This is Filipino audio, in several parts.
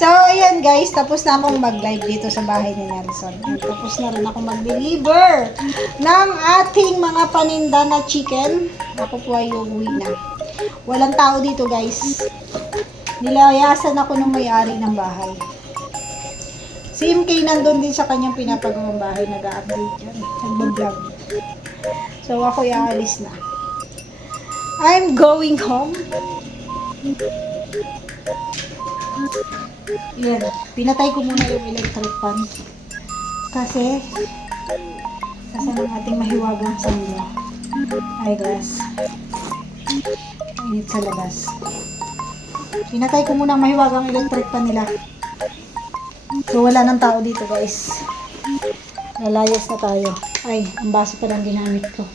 So, ayan guys, tapos na akong mag-live dito sa bahay ni Nelson. At tapos na rin ako mag-deliver ng ating mga paninda na chicken. Ako po ay uuwi na. Walang tao dito guys. Nilayasan ako ng may-ari ng bahay. Si MK nandun din sa kanyang pinapagawang bahay, nag-a-update yan. Nag-vlog. So, ako aalis na. I'm going home. Yan. Pinatay ko muna yung electric fan. Kasi ng ating mahiwagang sangla. Eyeglass. Init sa labas. Pinatay ko muna ang mahiwagang electric fan nila. So, wala nang tao dito guys. Lalayas na tayo. Ay, ang baso pa lang ginamit ko.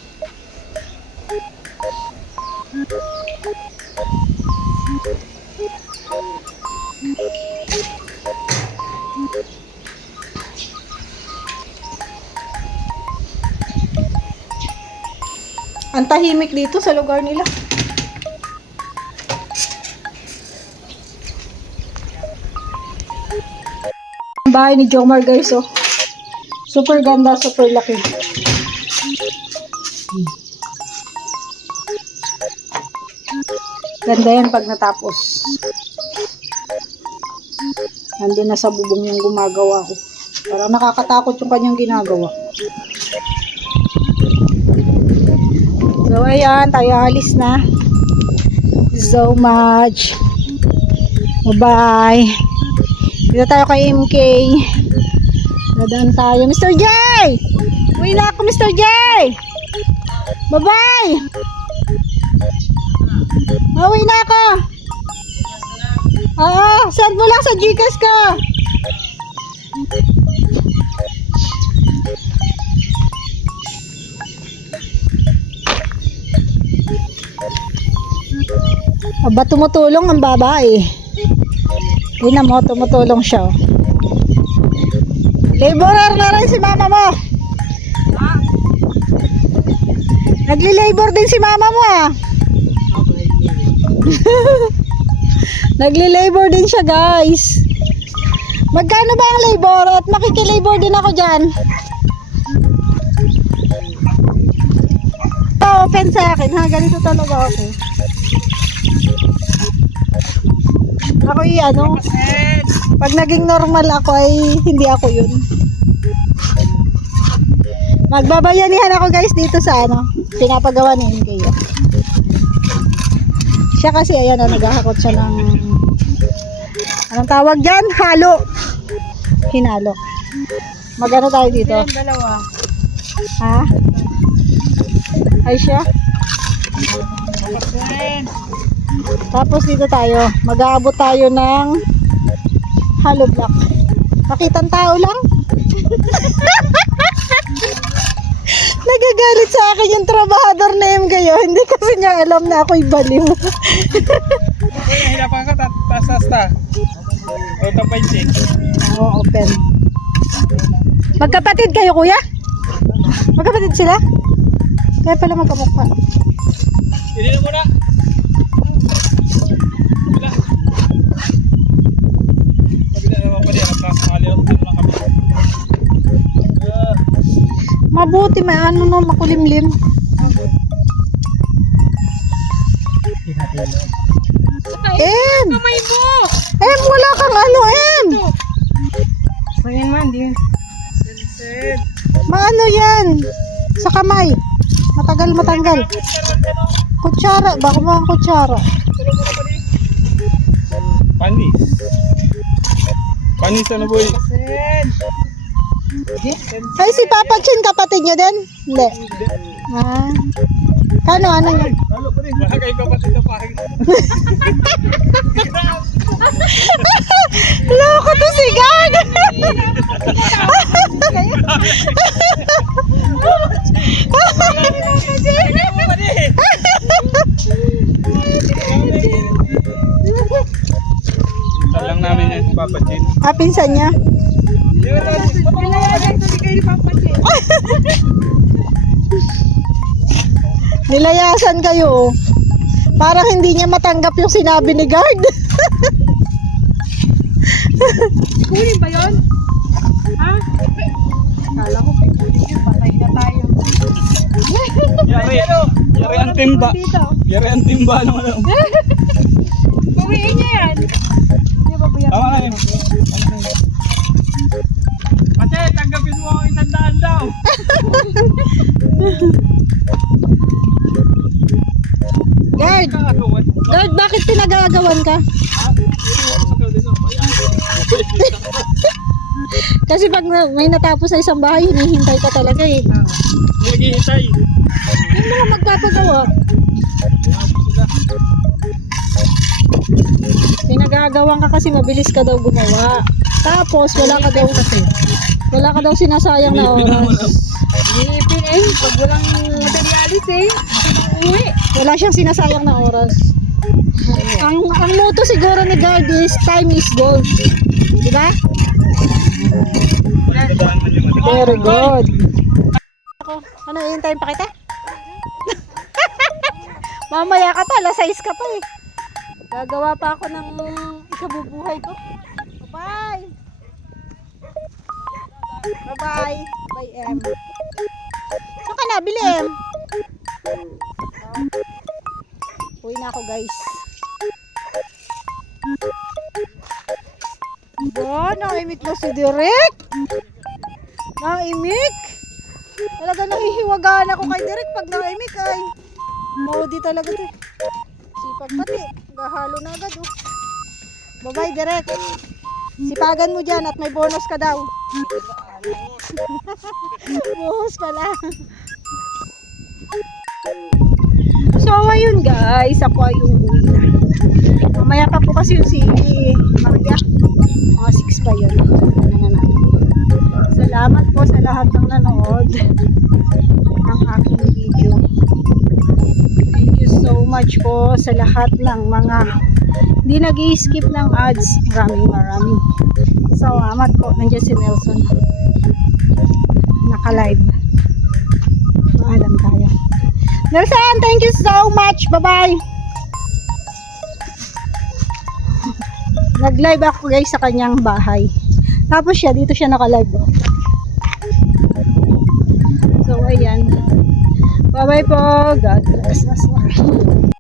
Ang tahimik dito sa lugar nila. Ang bahay ni Jomar guys, oh. Super ganda, super laki. Ganda yan pag natapos. Nandun na sa bubong yung gumagawa ko. Parang nakakatakot yung kanyang ginagawa. So, ayan, tayo alis na. So much. Bye-bye. Dito tayo kay MK. Nadaan tayo. Mr. J! Uwi na ako, Mr. J! Bye-bye! Uwi na ako! Oo, send mo lang sa Gcash ka. Aba, tumutulong ang babae. Tingnan mo, tumutulong siya. Laborer na rin si mama mo. Nagli-labor din si mama mo ah. Nagli-labor din siya guys. Magkano ba ang labor? At makiki-labor din ako dyan. Open sa akin ha, ganito talaga ako. Ako ano, pag naging normal ako ay hindi ako yun. Magbabayanihan ako guys dito sa ano, pinapagawa ni MK. Siya kasi ayan o, naghahakot siya ng anong tawag dyan? Halo. Hinalo. Magano tayo dito? Dalawa. Ha? Ay siya? Tapos dito tayo, mag-aabot tayo ng hollow block. Nakitang tao lang. Nagagalit sa akin yung trabahador na yung gayo. Hindi kasi niya alam na ako'y baliw. Hirapan ka, tasasta. Toto pa yung Oo, open. Magkapatid kayo, kuya? Magkapatid sila? Kaya pala magkamukha. Hindi na muna. Mabuti, may ano no, makulimlim. Em! Kamay mo! Em, wala kang ano, Em! Sangin man, di. Sen. Maano yan? Sa kamay. Matagal matanggal. Kutsara, baka mga kutsara. Panis. Panis ano boy? Sen. Ay, si Papa Chin, kapatid niyo din? Hindi. Ah. Kano, ano yun? Halo pa rin. Baka kayo kapatid na paring. Loko to si God! Talang namin yan si Papa Chin. Ah, pinsan niya? Nilayasan kayo. Parang hindi niya matanggap yung sinabi ni guard. Kunin ba yun? Ha? Kala ko pikunin yun. Patay na tayo. Yari ang timba. Dito. Yari ang timba naman. Kumiin niya yan. Hindi ba po yan? Tama na yun. Kasi tanggapin mo ang 100 daw. Guard! Guard, bakit pinagagawan ka? Kasi pag may natapos sa isang bahay, hinihintay ka talaga eh. Naghihintay. Yung mga magpapagawa, pinagagawan ka kasi mabilis ka daw gumawa. Tapos wala ka daw sinasayang na oras. Iipin eh. Pag walang materialis eh. Uwi. Wala siyang sinasayang na oras. Ang motto siguro ni Guard is time is gold. Di ba? Very good. Ako, ano, hintayin pa kita? Mamaya ka pa, alas 6 ka pa eh. Gagawa pa ako ng ikabubuhay ko. Bye-bye! Bye-bye! Bye, Em. Saan ka nabili, Em? Uwi na ako, guys. Ba, naimik na si Direk. Naimik. Talaga nahihiwagaan ako kay Direk pag naimik ay. Modi talaga to. Sipag pati. Gahalo na agad oh. Bye-bye Direk. Sipagan mo dyan at may bonus ka daw. Bonus pala. So ayun guys, ako ay uuwi na. Mamaya pa po kasi yung si Maria. Mga 6 pa yun. Salamat po sa lahat ng nanood ng aking video. Thank you so much po sa lahat ng mga hindi nag-i-skip ng ads. Maraming salamat po. Nandiyan si Nelson. Naka-live. Maalam tayo. Nelson, thank you so much. Bye-bye. Nag-live ako guys sa kanyang bahay. Tapos siya, dito siya naka-live. So, ayan. Bye-bye po. God bless us all.